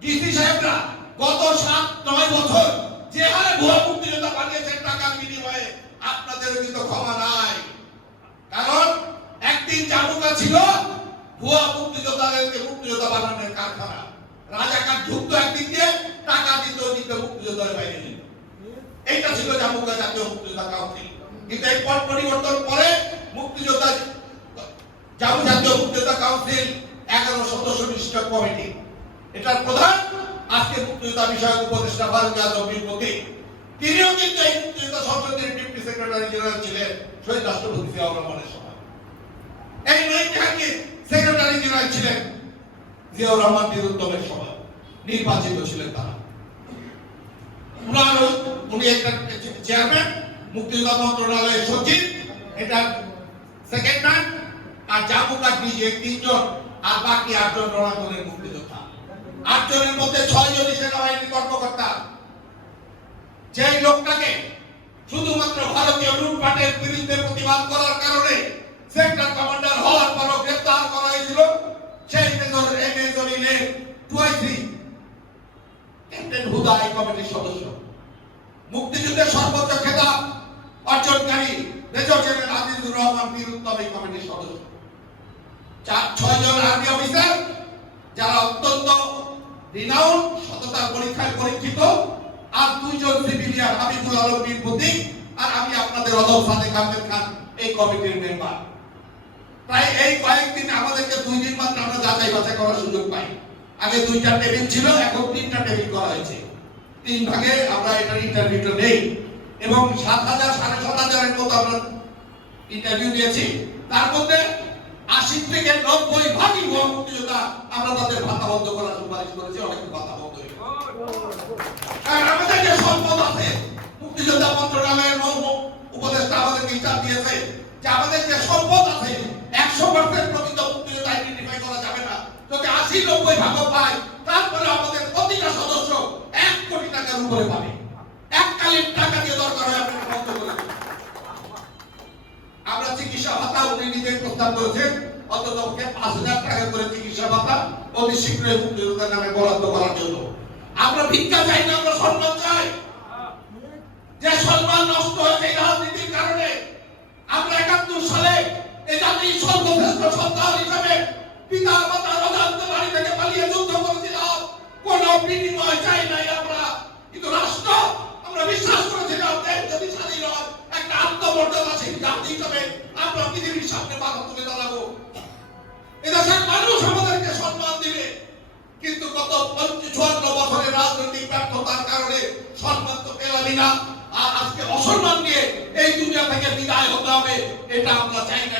সাহেবরা গত সাত, নয় বছর যে হারে ভুয়া মুক্তিযোদ্ধা বানিয়েছেন টাকার বিনিময়ে আপনাদের কিন্তু ক্ষমা নাই। কারণ একদিন জামুকা ছিল, ভুয়া মুক্তিযোদ্ধাদেরকে মুক্তিযোদ্ধা বানানোর কারখানা। রাজাকার যুক্ত একদিন দিয়ে টাকা দিত দিতে মুক্তিযোদ্ধার বাইরে নিত এইটা ছিল জামুকা জাতীয় মুক্তিযোদ্ধা কাউন্সিল। কিন্তু এই পট পরিবর্তন পরে মুক্তিযোদ্ধা জামু জাতীয় মুক্তিযোদ্ধা কাউন্সিল এগারো সদস্য বিশিষ্ট কমিটি প্রধান, আজকে মুক্তিযোদ্ধা বিষয়ক উপদেষ্টা ফারুক বিপতি তিনিও কিন্তু এই মুক্তিযোদ্ধা সংসদের সেক্রেটারি জেনারেল ছিলেন, শহীদ রাষ্ট্রপতি রহমানের সময় এই নৈতিহাকে সেক্রেটারি জেনারেল ছিলেন জিয়াউর রহমান সময় নির্বাচিত ছিলেন তারা। উনি একটা চেয়ারম্যান মুক্তিযোদ্ধা মন্ত্রণালয়ের সচিব, এটা সেকেন্ড ম্যান আর জামুকার ডিজে তিনজন, আর বাকি আটজন রণাঙ্গনের মুক্তিযোদ্ধা। আটজনের মধ্যে ছয় জনই সেনাবাহিনী কর্মকর্তা। যেই লোকটাকে শুধুমাত্র ভারতীয় লুটপাটের বিরুদ্ধে প্রতিবাদ করার কারণে সেক্টর কমান্ডার হওয়ার পরও গ্রেপ্তার করা হয়েছিল, সেই মেজর এই মেজরিনের টুয়াইসি। ক্যাপ্টেন হুদা এই কমিটির সদস্য। মুক্তিযুদ্ধের সর্বোচ্চ খেতাব অর্জনকারী মেজর জেনারেল আজিজুর রহমান বীর এই কমিটির সদস্য। চার ছয় জন আর্মি অফিসার, যারা অত্যন্ত রিনাউন সততার পরীক্ষায় পরীক্ষিত। আর দুইজন সিভিলিয়ান হাবিবুল আলম বীর প্রতীক আর আমি আপনাদের অদম সাদেক আহমেদ খান, এই কমিটির মেম্বার। প্রায় এই কয়েকদিন আমাদেরকে দুই দিন মাত্র আমরা যাচাই বাছাই করার সুযোগ পাই। আগে দুইটা টেবিল ছিল, এখন তিনটা টেবিল করা হয়েছে। তিন ভাগে আমরা এটার ইন্টারভিউটা নেই। এবং সাত হাজার সাড়ে সাত হাজারের মতো আমরা ইন্টারভিউ দিয়েছি। তার মধ্যে আশি থেকে নব্বই ভাগই মুক্তিযোদ্ধা আমরা তাদের ভাতা বন্ধ করার সুপারিশ করেছি, অনেক ভাতা বন্ধ। কারণ আমাদের যে সম্পদ আছে, মুক্তিযোদ্ধা মন্ত্রণালয়ের উপদেষ্টা আমাদেরকে হিসাব দিয়েছে যে আমাদের যে সম্পদ আছে, একশো পার্সেন্ট প্রকৃত মুক্তিযোদ্ধা আইডেন্টিফাই করা যাবে না যদি আশি, নব্বই ভাগ পায়, তারপরে আমাদের প্রতিটা সদস্য এক কোটি টাকার উপরে পাবে এককালীন টাকা দিয়ে দরকার হয় আপনাকে বন্ধ করে দিন। আমরা চিকিৎসা ভাতা উনি নিজে প্রস্তাব করেছেন। অন্তত পক্ষে পাঁচ হাজার টাকা করে চিকিৎসা ভাতা অতি শীঘ্রই মুক্তিযোদ্ধার নামে বরাদ্দ করার জন্য। আমরা ভিক্ষা চাই না, আমরা সম্মান চাই। যে সম্মান নষ্ট হয়েছে এই রাজনীতির কারণে আমরা একাত্তর সালে এই জাতির সর্বশ্রেষ্ঠ সন্তান হিসেবে পিতা মাতা রাজান্ত বাড়ি থেকে পালিয়ে যুদ্ধ করেছিলাম। কোন বিনিময় চাই নাই আমরা। কিন্তু রাষ্ট্র, আমরা বিশ্বাস করেছিলাম দেশ যদি স্বাধীন হয়, একটা আত্মমর্যাদাশীল জাতি হিসেবে আমরা পৃথিবীর সামনে মাথা তুলে দাঁড়াবো। এদেশের মানুষ আমাদেরকে সম্মান দিবে। কিন্তু গত চুয়ান্ন বছরের রাজনৈতিক ব্যর্থতার কারণে সম্মান তো পেলামই না। আর আজকে অসম্মান নিয়ে এই দুনিয়া থেকে বিদায় হতে হবে, এটা আমরা চাই না।